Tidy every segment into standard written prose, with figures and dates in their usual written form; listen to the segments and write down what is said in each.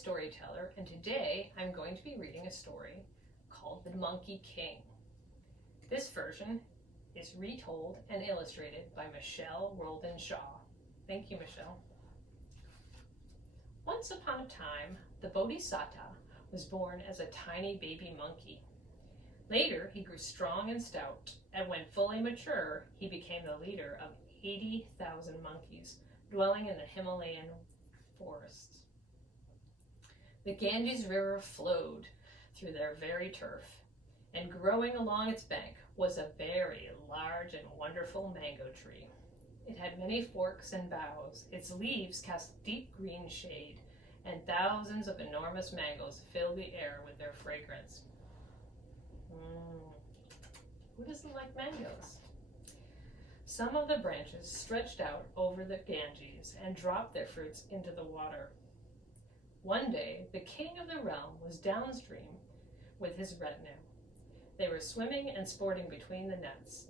Storyteller, and today I'm going to be reading a story called The Monkey King. This version is retold and illustrated by Michele Roldan-Shaw. Thank you, Michele. Once upon a time, the Bodhisattva was born as a tiny baby monkey. Later, he grew strong and stout, and when fully mature, he became the leader of 80,000 monkeys dwelling in the Himalayan forests. The Ganges River flowed through their very turf, and growing along its bank was a very large and wonderful mango tree. It had many forks and boughs. Its leaves cast deep green shade, and thousands of enormous mangoes filled the air with their fragrance. Who doesn't like mangoes? Some of the branches stretched out over the Ganges and dropped their fruits into the water. One day, the king of the realm was downstream with his retinue. They were swimming and sporting between the nets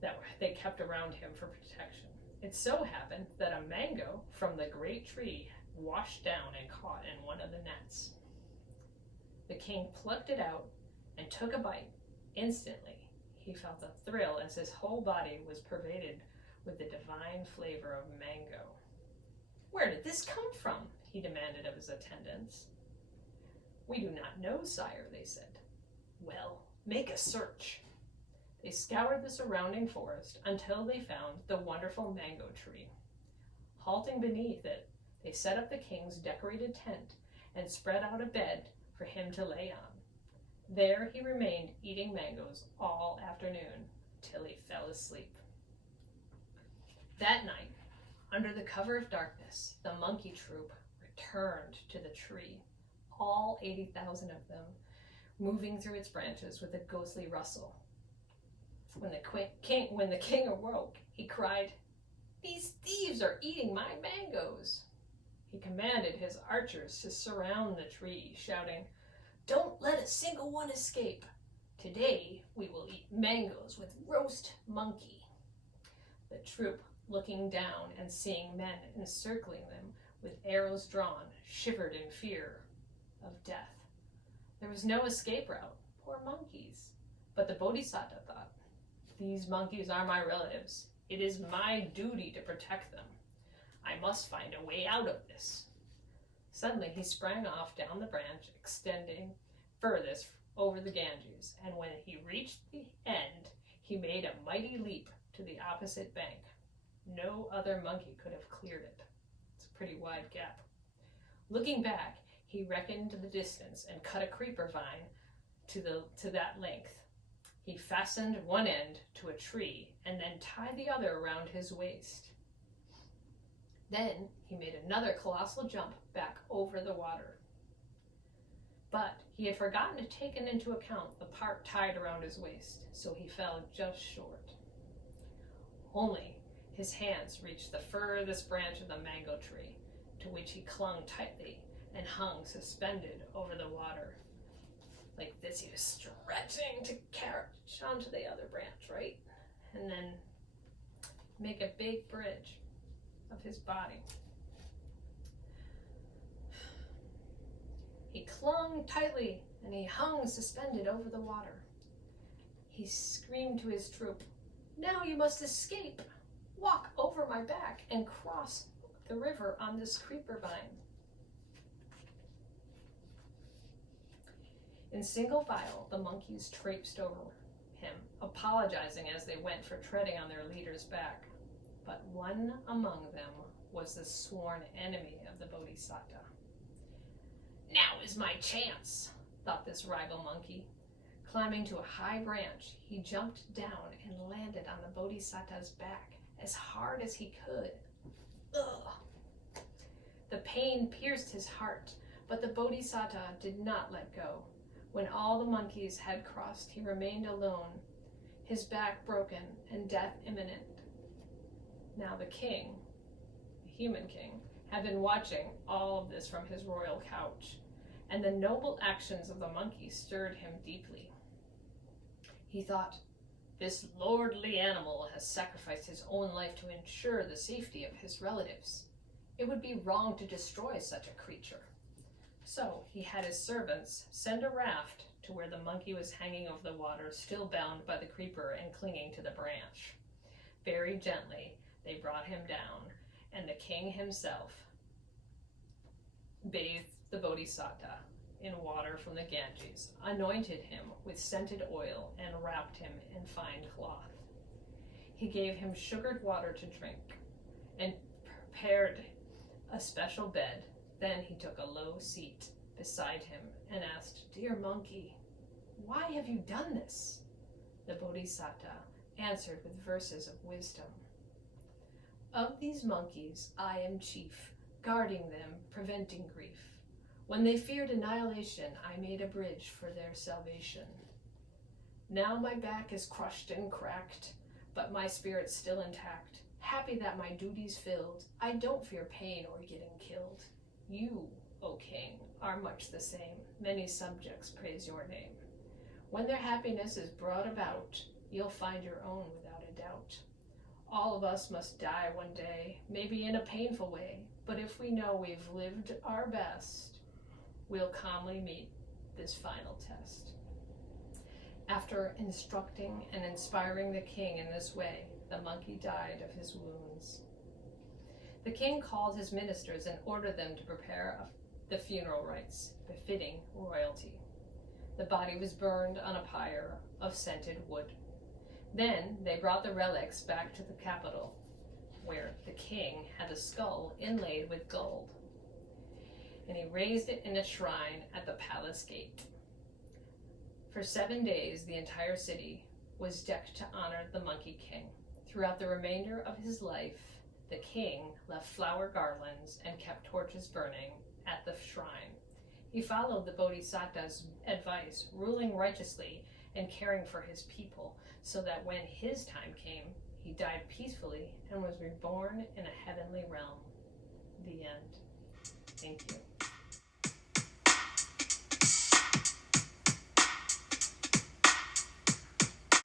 that they kept around him for protection. It so happened that a mango from the great tree washed down and caught in one of the nets. The king plucked it out and took a bite. Instantly, he felt a thrill as his whole body was pervaded with the divine flavor of mango. "Where did this come from?" he demanded of his attendants. "We do not know, sire," they said. "Well, make a search." They scoured the surrounding forest until they found the wonderful mango tree. Halting beneath it, they set up the king's decorated tent and spread out a bed for him to lay on. There he remained eating mangoes all afternoon till he fell asleep. That night, under the cover of darkness, the monkey troop returned to the tree, all 80,000 of them, moving through its branches with a ghostly rustle. When the king awoke, he cried, "These thieves are eating my mangoes!" He commanded his archers to surround the tree, shouting, "Don't let a single one escape. Today we will eat mangoes with roast monkey." The troop, looking down and seeing men encircling them with arrows drawn, shivered in fear of death. There was no escape route. Poor monkeys. But the Bodhisattva thought, "These monkeys are my relatives. It is my duty to protect them. I must find a way out of this." Suddenly he sprang off down the branch extending furthest over the Ganges, and when he reached the end, he made a mighty leap to the opposite bank. No other monkey could have cleared it. It's a pretty wide gap. Looking back, he reckoned the distance and cut a creeper vine to that length. He fastened one end to a tree and then tied the other around his waist. Then he made another colossal jump back over the water. But he had forgotten to take into account the part tied around his waist, so he fell just short. Only his hands reached the furthest branch of the mango tree, to which he clung tightly and hung suspended over the water. Like this, he was stretching to catch onto the other branch, right? And then make a big bridge of his body. He clung tightly and he hung suspended over the water. He screamed to his troop, "Now you must escape. Walk over my back and cross the river on this creeper vine." In single file, the monkeys traipsed over him, apologizing as they went for treading on their leader's back. But one among them was the sworn enemy of the Bodhisattva. "Now is my chance," thought this rival monkey. Climbing to a high branch, he jumped down and landed on the Bodhisattva's back as hard as he could. Ugh! The pain pierced his heart, but the Bodhisattva did not let go. When all the monkeys had crossed, he remained alone, his back broken and death imminent. Now the king, the human king, had been watching all of this from his royal couch, and the noble actions of the monkey stirred him deeply. He thought, "This lordly animal has sacrificed his own life to ensure the safety of his relatives. It would be wrong to destroy such a creature. So he had his servants send a raft to where the monkey was hanging over the water, still bound by the creeper and clinging to the branch. Very gently, they brought him down, and the king himself bathed the Bodhisattva in water from the Ganges, anointed him with scented oil, and wrapped him in fine cloth. He gave him sugared water to drink, and prepared a special bed. Then he took a low seat beside him and asked, "Dear monkey, why have you done this?" The Bodhisattva answered with verses of wisdom. "Of these monkeys I am chief, guarding them, preventing grief. When they feared annihilation, I made a bridge for their salvation. Now my back is crushed and cracked, but my spirit's still intact. Happy that my duty's filled, I don't fear pain or getting killed. You, O king, are much the same. Many subjects praise your name. When their happiness is brought about, you'll find your own without a doubt. All of us must die one day, maybe in a painful way, but if we know we've lived our best, we'll calmly meet this final test." After instructing and inspiring the king in this way, the monkey died of his wounds. The king called his ministers and ordered them to prepare the funeral rites befitting royalty. The body was burned on a pyre of scented wood. Then they brought the relics back to the capital, where the king had a skull inlaid with gold, and he raised it in a shrine at the palace gate. For 7 days, the entire city was decked to honor the Monkey King. Throughout the remainder of his life, the king left flower garlands and kept torches burning at the shrine. He followed the Bodhisattva's advice, ruling righteously and caring for his people, so that when his time came, he died peacefully and was reborn in a heavenly realm. The end. Thank you.